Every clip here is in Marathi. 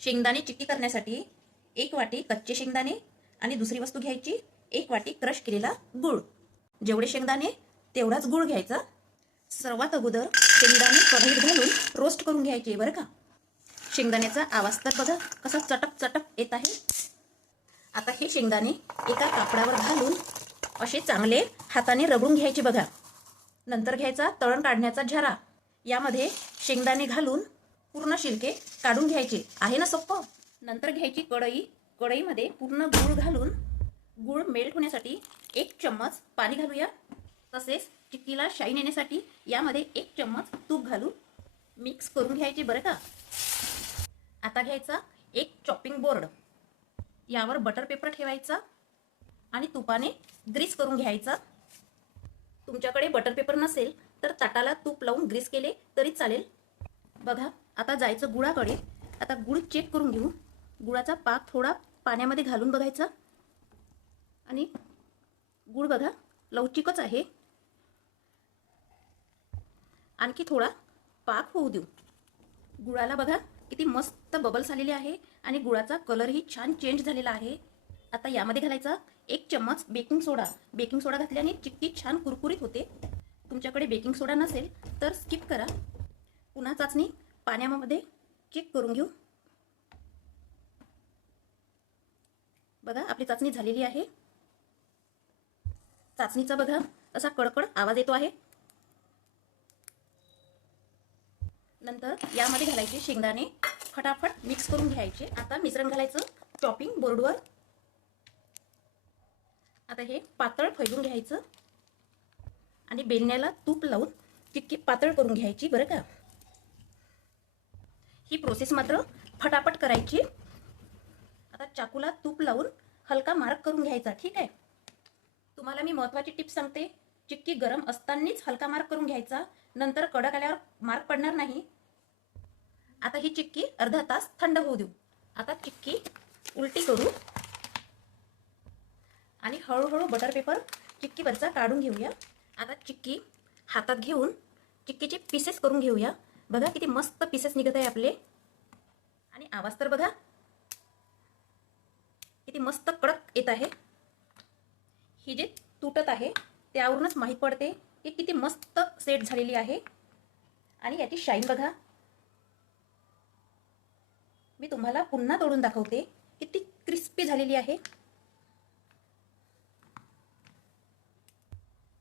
शेंगदाणे चिक्की करण्यासाठी 1 वाटी कच्चे शेंगदाणे आणि दुसरी वस्तू घ्यायची 1 वाटी क्रश केलेला गूळ. जेवढे शेंगदाणे तेवढाच गूळ घ्यायचा. सर्वात अगोदर शेंगदाणे कढईत घालून रोस्ट करून घ्यायचे बरं का. शेंगदाण्याचा आवाज तर बघा कसा चटक चटक येत आहे. आता हे शेंगदाणे एका कापडावर घालून असे चांगले हाताने रगडून घ्यायचे बघा. नंतर घ्यायचा तळण काढण्याचा झरा. यामध्ये शेंगदाणे घालून पूर्ण शिलके काढून घ्यायचे. आहे ना सोपं. नंतर घ्यायची कढई. कढईमध्ये पूर्ण गूळ घालून गूळ मेल्ट होण्यासाठी 1 चम्मच पाणी घालूया. तसेच चिक्कीला शाईन येण्यासाठी यामध्ये 1 चम्मच तूप घालून मिक्स करून घ्यायचे बरं का. आता घ्यायचा एक चॉपिंग बोर्ड. यावर बटर पेपर ठेवायचा आणि तुपाने ग्रीस करून घ्यायचा. तुमच्याकडे बटर पेपर नसेल तर ताटाला तूप लावून ग्रीस केले तरी चालेल. बघा आता जायचं गुळाकडे. आता गुळ चेक करून घेऊ. गुळाचा पाक थोडा पाण्यामध्ये घालून बघायचा आणि गुळ बघा लवचिकच आहे. आणखी थोडा पाक होऊ देऊ. गुळाला बघा किती मस्त बबल्स आलेले आहे आणि गुळाचा कलरही छान चेंज झालेला आहे. आता यामध्ये घालायचा 1 चम्मच बेकिंग सोडा. बेकिंग सोडा घातल्याने चिक्की छान कुरकुरीत होते. तुमच्याकडे बेकिंग सोडा नसेल तर स्किप करा. पुन्हा चाचणी पाण्यामध्ये चेक करून घेऊ. बघा आपली चाचणी झालेली आहे. चाचणीचा बघा असा कडकड आवाज येतो आहे. नंतर यामध्ये घालायचे शेंगदाणे. फटाफट मिक्स करून घ्यायचे. आता मिश्रण घालायचं चॉपिंग बोर्डवर. आता हे पातळ फैलून घ्यायचं आणि बेलण्याला तूप लावून चिक्की पातळ करून घ्यायची बरं का. ही प्रोसेस मात्र फटाफट करायची. आता चाकूला तूप लावून हलका मार्क करून घ्यायचा. ठीक आहे. तुम्हाला मी महत्त्वाची टिप सांगते. चिक्की गरम असतानाच हलका मार्क करून घ्यायचा. नंतर कडक आल्यावर मार्क पडणार नाही. आता ही चिक्की अर्धा तास थंड होऊ देऊ. आता चिक्की उलटी करू आणि हळूहळू बटर पेपर चिक्कीवरचा काढून घेऊया. आता चिक्की हातात घेऊन चिक्कीचे पीसेस करून घेऊया. बघा किती मस्त पीसेस निघत आहे आपले. आणि आवाज तर बघा किती मस्त कडक येत आहे. ही जे तुटत आहे त्यावरूनच माहीत पडते की किती मस्त सेट झालेली आहे. आणि याची शाईन बघा. मी तुम्हाला पुन्हा तोडून दाखवते किती क्रिस्पी झालेली आहे.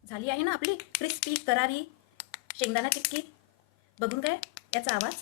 झाली आहे ना आपली क्रिस्पी करारी शेंगदाणा चिक्की. बघून काय याचा आवाज.